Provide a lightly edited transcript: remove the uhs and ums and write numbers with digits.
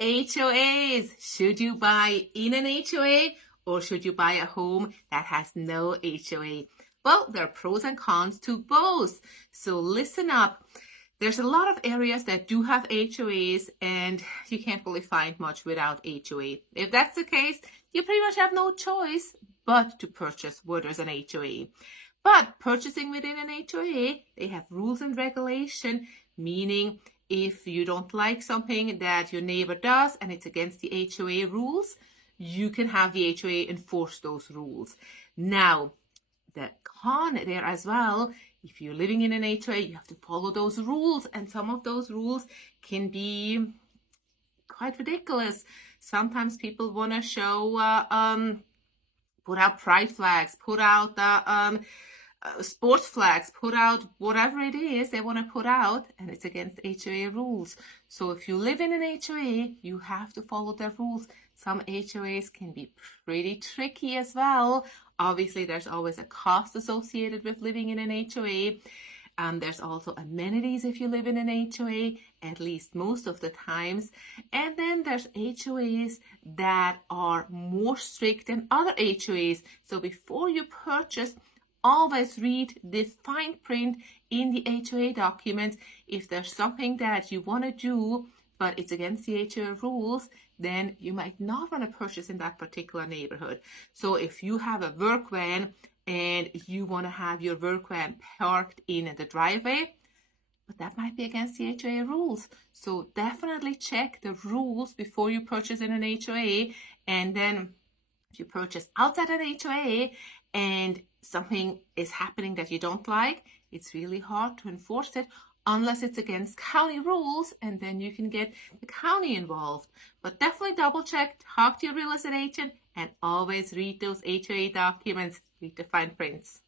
HOAs. Should you buy in an HOA or should you buy a home that has no HOA? Well, there are pros and cons to both. So listen up. There's a lot of areas that do have HOAs and you can't really find much without HOA. If that's the case, you pretty much have no choice but to purchase where there's an HOA. But purchasing within an HOA, they have rules and regulation, meaning if you don't like something that your neighbor does and it's against the HOA rules, you can have the HOA enforce those rules. Now, the con there as well, if you're living in an HOA, you have to follow those rules, and some of those rules can be quite ridiculous. Sometimes people want to show, put out pride flags, put out sports flags, put out whatever it is they want to put out, and it's against HOA rules. So if you live in an HOA, you have to follow their rules. Some HOAs can be pretty tricky as well. Obviously, there's always a cost associated with living in an HOA. There's also amenities if you live in an HOA, at least most of the times. And then there's HOAs that are more strict than other HOAs. So before you purchase, always read the fine print in the HOA documents. If there's something that you want to do, but it's against the HOA rules, then you might not want to purchase in that particular neighborhood. So if you have a work van and you want to have your work van parked in the driveway, but that might be against the HOA rules. So definitely check the rules before you purchase in an HOA. And then if you purchase outside an HOA and something is happening that you don't like, it's really hard to enforce it unless it's against county rules, and then you can get the county involved. But definitely double check, talk to your real estate agent, and always read those HOA documents, read the fine prints.